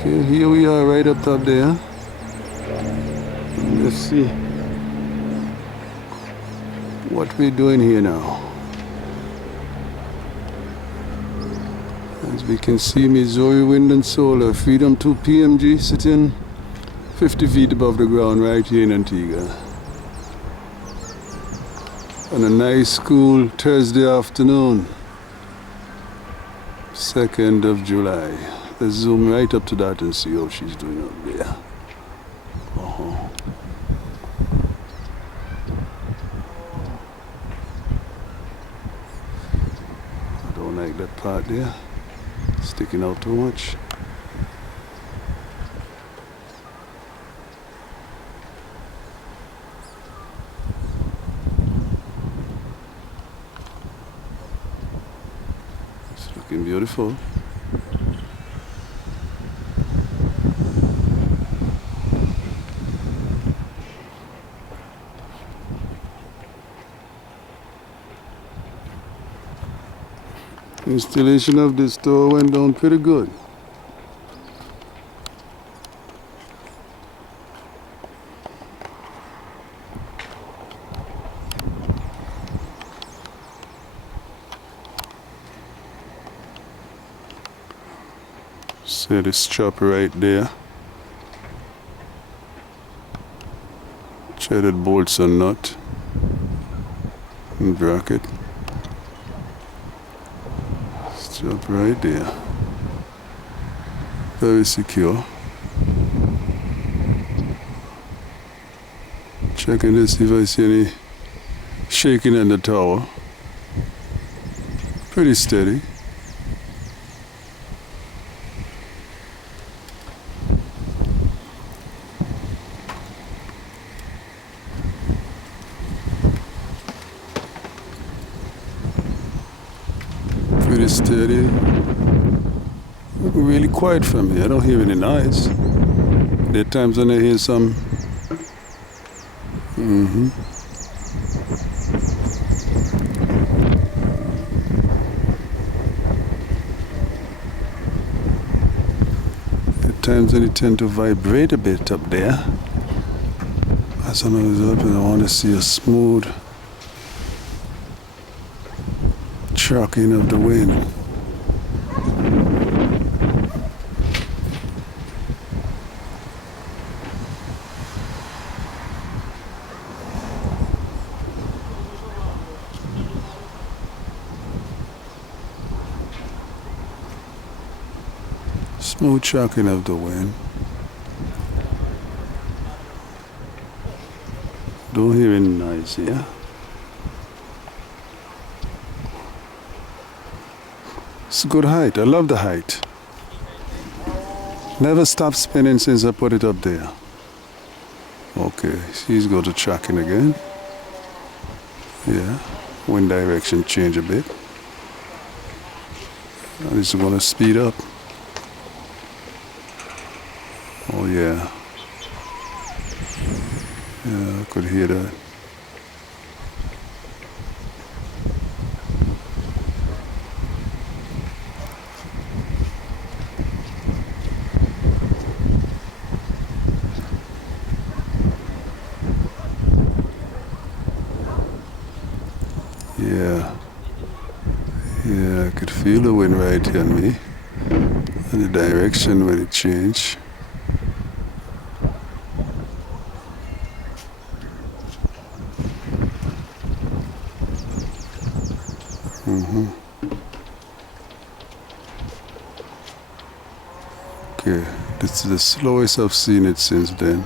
Okay, here we are right up top there. Let's see what we're doing here now. As we can see, Missouri Wind and Solar, Freedom 2 PMG sitting 50 feet above the ground right here in Antigua. On a nice cool Thursday afternoon, 2nd of July. Let's zoom right up to that and see how she's doing up there. I don't like that part there, sticking out too much. It's looking beautiful. Installation of this store went down pretty good. See this chopper right there. Threaded bolts and nut and bracket. Up right there. Very secure. Checking to see if I see any shaking in the tower. Pretty steady. Pretty steady. Really quiet from here. I don't hear any noise. There are times when I hear some. There are times when it tend to vibrate a bit up there. As I'm up and I want to see a smooth tracking of the wind. Smooth tracking of the wind. Don't hear any noise here. It's a good height. I love the height. Never stopped spinning since I put it up there. Okay, she's got to tracking again. Yeah, wind direction change a bit. And it's going to speed up. Oh yeah. Yeah, I could hear that. Yeah. Yeah, I could feel the wind right here on me. And the direction when it changed. Okay, this is the slowest I've seen it since then.